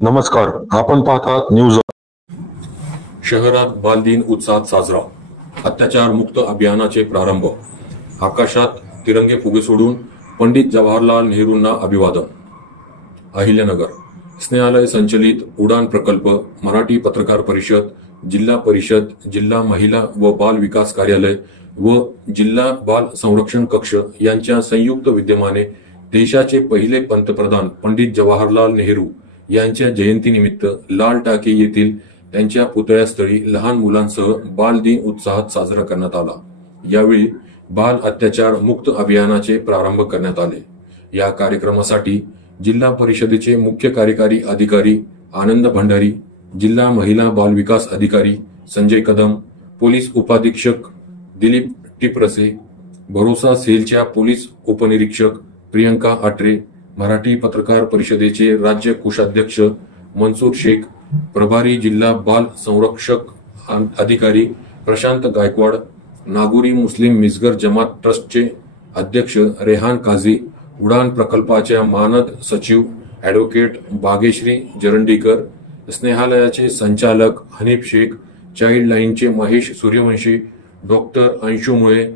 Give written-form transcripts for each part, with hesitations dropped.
नमस्कार, आपण पाहतात न्यूज. शहरात बालदिन उत्साहात साजरा. अत्याचार मुक्त अभियानाचे प्रारंभ. आकाशात तिरंगे फुगे सोडून पंडित जवाहरलाल नेहरूंना अभिवादन. अहिल्यानगर स्नेहालय संचलित उडान प्रकल्प, मराठी पत्रकार परिषद, जिल्हा परिषद, जिल्हा महिला व बाल विकास कार्यालय व जिल्हा बाल संरक्षण कक्ष यांच्या संयुक्त विद्यमाने देशाचे पहिले पंतप्रधान पंडित जवाहरलाल नेहरू यांच्या जयंतीनिमित्त लाल टाकी येथील त्यांच्या पुतळ्यास्थळी लहान मुलांसह बालदिन उत्साहात साजरा करण्यात आला. यावेळी बाल अत्याचार मुक्त अभियानाचे प्रारंभ करण्यात आले. या कार्यक्रमासाठी जिल्हा परिषदेचे मुख्य कार्यकारी अधिकारी आनंद भंडारी, जिल्हा महिला बाल विकास अधिकारी संजय कदम, पोलीस उपाधीक्षक दिलीप टिपरसे, भरोसा सेलच्या पोलीस उपनिरीक्षक प्रियंका आटरे, मराठी पत्रकार परिषदेचे राज्य कोषाध्यक्ष मनसूर शेख, प्रभारी जिल्हा बाल संरक्षक अधिकारी प्रशांत गायकवाड, नागुरी मुस्लिम मिसगर जमात ट्रस्टचे अध्यक्ष रेहान काझी, उडान प्रकल्पाच्या मानद सचिव ॲडव्होकेट भाग्यश्री जरंडीकर, स्नेहालयाचे संचालक हनीफ शेख, चाइल्ड लाईनचे महेश सूर्यवंशी, डॉक्टर अंशु मुळे,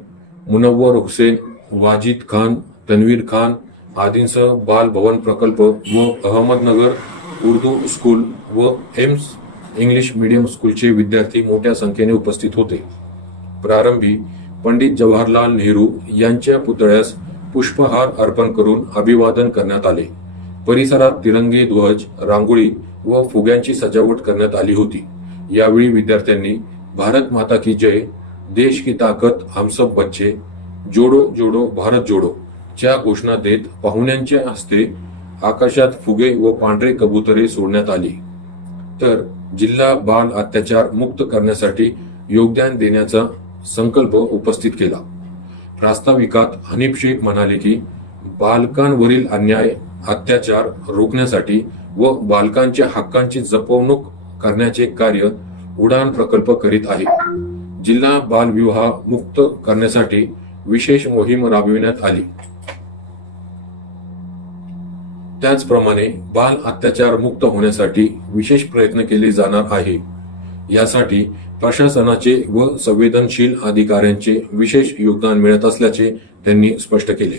मुनव्वर हुसेन, वाजिद खान, तन्वीर खान आदींसह बाल भवन प्रकल्प व अहमदनगर उर्दू स्कूल व एम्स इंग्लिश मीडियम स्कूलचे विद्यार्थी मोठ्या संख्येने उपस्थित होते. प्रारंभी पंडित जवाहरलाल नेहरू यांच्या पुतळ्यास पुष्पहार अर्पण करून अभिवादन करण्यात आले. परिसरात तिरंगी ध्वज, रांगोळी व फुग्यांची सजावट करण्यात आली होती. यावेळी विद्यार्थ्यांनी भारत माता की जय, देश की ताकत हम सब बच्चे, जोडो जोडो भारत जोडो च्या घोषणा देत पाहुण्यांच्या हस्ते आकाशात फुगे व पांढरे कबुतरे सोडण्यात आली. तर जिल्हा बाल अत्याचार मुक्त करण्यासाठी योगदान देण्याचा संकल्प उपस्थित केला. प्रास्ताविकात हनीफ शेख म्हणाले की बालकांवरील अन्याय, अत्याचार रोखण्यासाठी व बालकांच्या हक्कांची जपवणूक करण्याचे कार्य उडान प्रकल्प करीत आहे. जिल्हा बालविवाह मुक्त करण्यासाठी विशेष मोहीम राबविण्यात आली. त्याचप्रमाणे बाल अत्याचार मुक्त होण्यासाठी विशेष प्रयत्न केले जाणार आहे. यासाठी प्रशासनाचे व संवेदनशील अधिकाऱ्यांचे विशेष योगदान मिळत असल्याचे त्यांनी स्पष्ट केले.